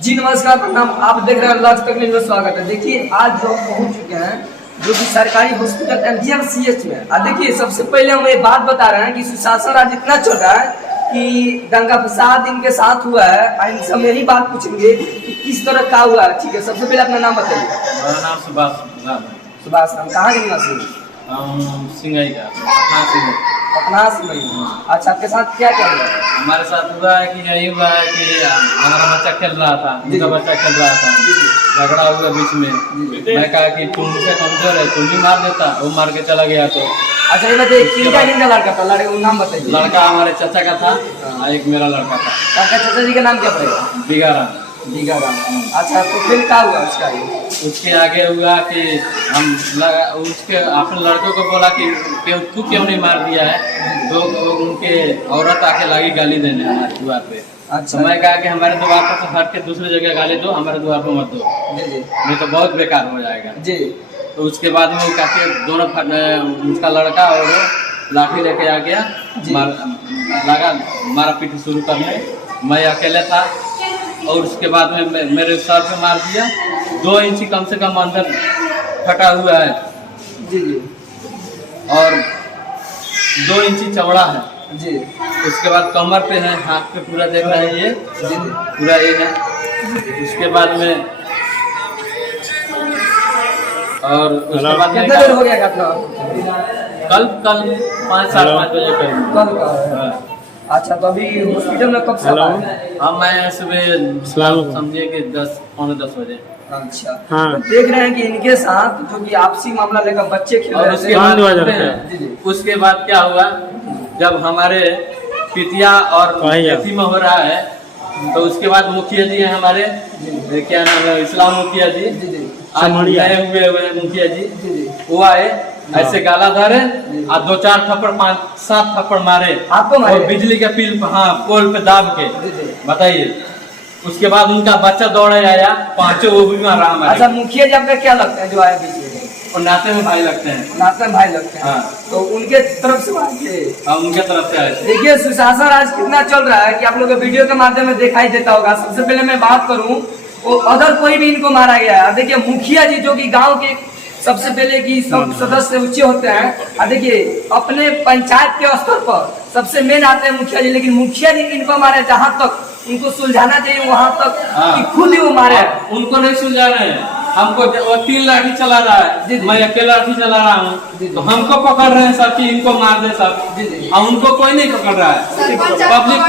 जी नमस्कार, प्रणाम। आप देख रहे हैं लास्ट तक में स्वागत है। देखिए आज जो हम पहुंच चुके हैं जो कि सरकारी हॉस्पिटल MGMCH में। देखिए सबसे पहले हम ये बात बता रहे हैं कि सुशासन आज इतना चल रहा है कि दंगा फसाद इनके साथ हुआ है। इनसे हम यही बात पूछेंगे कि किस तरह का हुआ है। ठीक है, सबसे पहले अपना नाम बताइए। मेरा नाम सुभाष सुभाष नाम, कहाँ के निवासी? सिंगई का पटना से। अच्छा, आपके साथ क्या क्या हुआ? हमारे साथ हुआ है कि यही हुआ है कि हमारा बच्चा खेल रहा था, उनका बच्चा खेल रहा था, झगड़ा हुआ बीच में। मैं कहा कि तुम से कमजोर है, तुम ही मार देता, वो मार के चला गया। तो अच्छा ये बताइए किनका लड़का था? लड़के नाम बताइए। लड़का हमारे चाचा का था और एक मेरा लड़का था। आपका चाचा जी का नाम क्या पड़ेगा? बिगाराम। अच्छा तो फिर क्या हुआ उसका? उसके आगे हुआ कि हम उसके अपने लड़कों को बोला कि तू क्यों नहीं मार दिया है, तो उनके औरत आके लगी गाली देने हमारे द्वार पे। अच्छा, तो मैं कहा कि हमारे द्वार पर तो हट के दूसरी जगह गाली दो, हमारे द्वार पर मत दो, नहीं तो बहुत बेकार हो जाएगा जी। तो उसके बाद में वो कहते दोनों उसका लड़का और लाठी लेके आ गया, लगा मारा पीटी शुरू करने। मैं अकेले था और उसके बाद में मेरे सर पे मार दिया। 2 इंच कम से कम अंदर फटा हुआ है जी जी, और 2 इंच चौड़ा है जी। उसके बाद कमर पे है, हाथ पे पूरा देख रहे हैं ये जी, पूरा ये है। उसके बाद में और उसके बाद में कितना देर हो गया घटना? कल 5-5 बजे कल। अच्छा तो अभी हॉस्पिटल में कब से आए? अब मैं सुबह समझिए कि 10-10 बजे। अच्छा हाँ। तो देख रहे हैं कि इनके साथ जो कि आपसी मामला लेकर बच्चे खेल रहे थे। उसके बाद क्या हुआ, जब हमारे पितिया और यती में हो रहा है तो उसके बाद मुखिया जी हैं हमारे, क्या नाम है, इस्लाम मुखिया जी, आज नए हुए मुखिया जी, वो आए ऐसे गाला धरे और 2-4 थप्पड़ 5-7 थप्पड़ मारे आपको, और बिजली के पोल पे दाब के। बताइए, उसके बाद उनका बच्चा दौड़े आया, 5 वो भी मारा हमारे। अच्छा, मुखिया जी आपका क्या लगता है जो आए बीच में? और नाते में भाई लगते हैं। नाते में भाई लगते हैं हाँ। तो उनके तरफ से आए थे? उनके तरफ से आए थे। देखिए सुशासन आज कितना चल रहा है कि आप लोग वीडियो के माध्यम में दिखाई देता होगा। सबसे पहले मैं बात करूँ, वो अदर कोई भी इनको मारा गया है। देखिए मुखिया जी जो कि गाँव के सबसे पहले की सब सदस्य ऊंचे होते हैं। देखिए अपने पंचायत के स्तर पर सबसे मेन आते हैं मुखिया जी, लेकिन मुखिया जी इनको मारे, जहाँ तक उनको सुलझाना चाहिए वहाँ तक कि खुद ही वो मारे। उनको नहीं सुलझा रहे हैं, हमको वो 3 लाठी चला रहा है, मैं अकेला लाठी चला रहा हूँ, तो हमको पकड़ रहे हैं सब कि इनको मार दे सब, और उनको कोई नहीं पकड़ रहा है। पब्लिक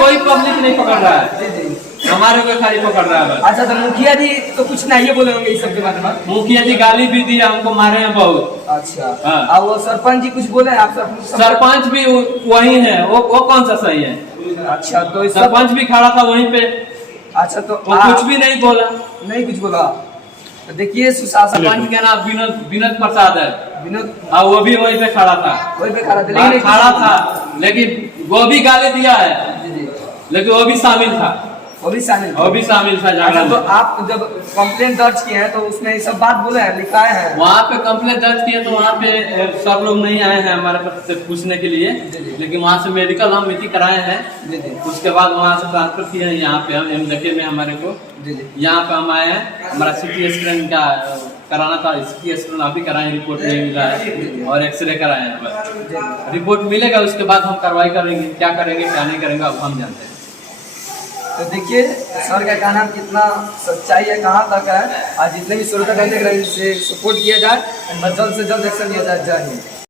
नहीं पकड़ रहा है, हमारे को खाली पकड़ रहा है। अच्छा तो मुखिया जी तो कुछ नहीं बोले होंगे इस सब के बारे में? मुखिया जी गाली भी दिया, हमको मारे हैं बहुत। अच्छा हाँ। वो सरपंच जी कुछ बोले? आप सरपंच भी वही है, वो कौन सा सही है? अच्छा तो सरपंच भी खड़ा था वहीं पे। अच्छा तो वो कुछ भी नहीं बोला? नहीं कुछ बोला। तो देखिए सुशासन, सरपंच का नाम विनोद प्रसाद है। विनोद, हाँ, वो भी वहीं पे खड़ा था। वहीं पे खड़ा था, लेकिन वो भी गाली दिया है, लेकिन वो भी शामिल था। वो भी शामिल था झगड़ा। तो आप जब कंप्लेंट दर्ज किए हैं तो उसमें सब बात बोले हैं, लिखा है? वहाँ पे कंप्लेंट दर्ज किए तो वहाँ पे सब लोग नहीं आए हैं हमारे पास से पूछने के लिए, लेकिन वहाँ से मेडिकल हम मीटिंग कराए हैं। उसके बाद वहाँ से ट्रांसफर किए हैं यहाँ पे, हम MDK में हमारे को यहाँ पे हम आए हैं। हमारा CT स्कैन का कराना था, CT स्कैन अभी कराए, रिपोर्ट नहीं मिला है, और एक्सरे कराए हैं। रिपोर्ट मिलेगा उसके बाद हम कार्रवाई करेंगे, क्या करेंगे क्या नहीं करेंगे अब हम जानते हैं। तो देखिए सर का कहना कितना सच्चाई है, कहाँ तक है। आज जितने भी श्रोता देख रहे हैं इसे सपोर्ट किया जाए और जल्द से जल्द एक्शन लिया जाए। जय हिंद।